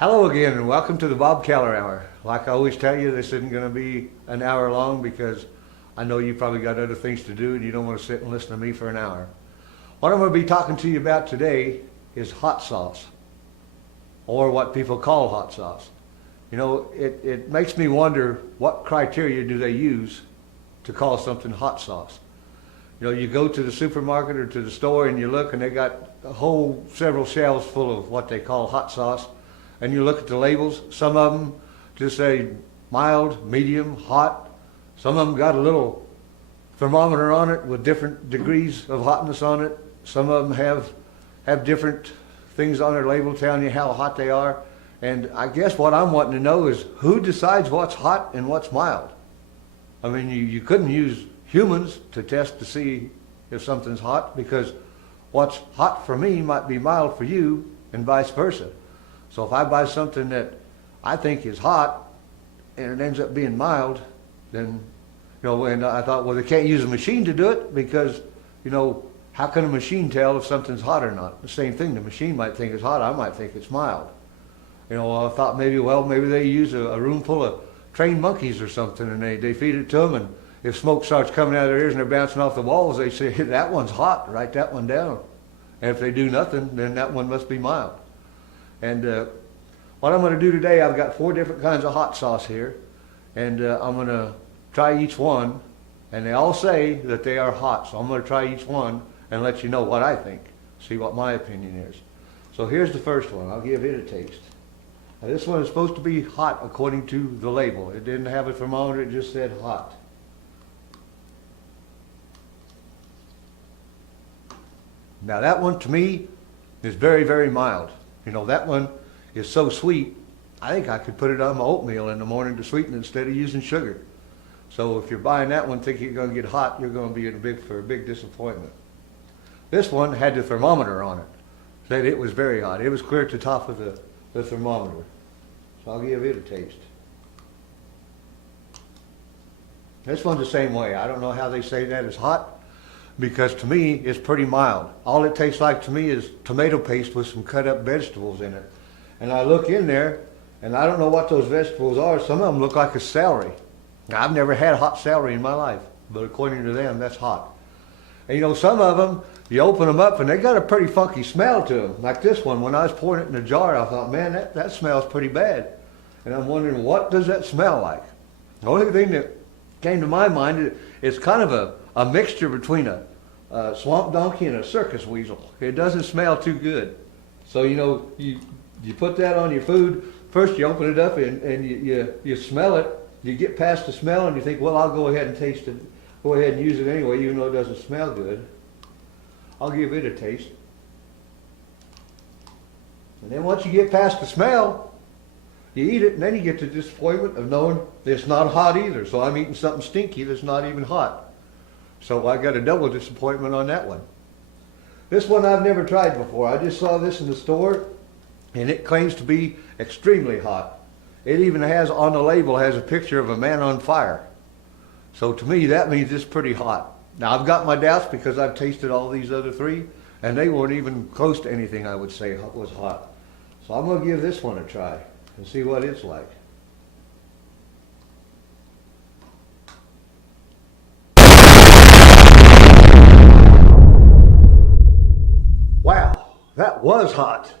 Hello again and welcome to the Bob Keller Hour. Like I always tell you, this isn't going to be an hour long because I know you probably got other things to do and you don't want to sit and listen to me for an hour. What I'm going to be talking to you about today is hot sauce, or what people call hot sauce. You know, it makes me wonder what criteria do they use to call something hot sauce. You know, you go to the supermarket or to the store and you look and they got several shelves full of what they call hot sauce. And you look at the labels, some of them just say mild, medium, hot. Some of them got a little thermometer on it with different degrees of hotness on it. Some of them have different things on their label telling you how hot they are. And I guess what I'm wanting to know is who decides what's hot and what's mild? I mean, you couldn't use humans to test to see if something's hot, because what's hot for me might be mild for you and vice versa. So if I buy something that I think is hot and it ends up being mild, then, and I thought, well, they can't use a machine to do it because, how can a machine tell if something's hot or not? The same thing, the machine might think it's hot, I might think it's mild. I thought maybe they use a room full of trained monkeys or something, and they feed it to them, and if smoke starts coming out of their ears and they're bouncing off the walls, they say, that one's hot, write that one down. And if they do nothing, then that one must be mild. And what I'm going to do today, I've got 4 different kinds of hot sauce here, and I'm going to try each one, and they all say that they are hot, so I'm going to try each one and let you know what I think, see what my opinion is. So here's the first one. I'll give it a taste. Now, this one is supposed to be hot according to the label. It didn't have a thermometer, it just said hot. Now that one to me is very, very mild. That one is so sweet, I think I could put it on my oatmeal in the morning to sweeten it instead of using sugar. So if you're buying that one thinking you're going to get hot, you're going to be for a big disappointment. This one had the thermometer on it. Said it was very hot. It was clear at the top of the thermometer. So I'll give it a taste. This one's the same way. I don't know how they say that it's hot, because to me it's pretty mild. All it tastes like to me is tomato paste with some cut up vegetables in it. And I look in there and I don't know what those vegetables are. Some of them look like a celery. Now, I've never had hot celery in my life, but according to them, that's hot. And some of them, you open them up and they got a pretty funky smell to them. Like this one, when I was pouring it in a jar, I thought, man, that smells pretty bad. And I'm wondering, what does that smell like? The only thing that came to my mind is kind of a mixture between a swamp donkey and a circus weasel. It doesn't smell too good. So you put that on your food. First you open it up and you smell it. You get past the smell and you think, well, I'll go ahead and taste it. Go ahead and use it anyway, even though it doesn't smell good. I'll give it a taste. And then once you get past the smell, you eat it, and then you get the disappointment of knowing it's not hot either. So I'm eating something stinky that's not even hot. So I got a double disappointment on that one. This one I've never tried before. I just saw this in the store, and it claims to be extremely hot. It even has on the label has a picture of a man on fire. So to me that means it's pretty hot. Now I've got my doubts because I've tasted all these other 3, and they weren't even close to anything I would say was hot. So I'm going to give this one a try and see what it's like. Wow, that was hot.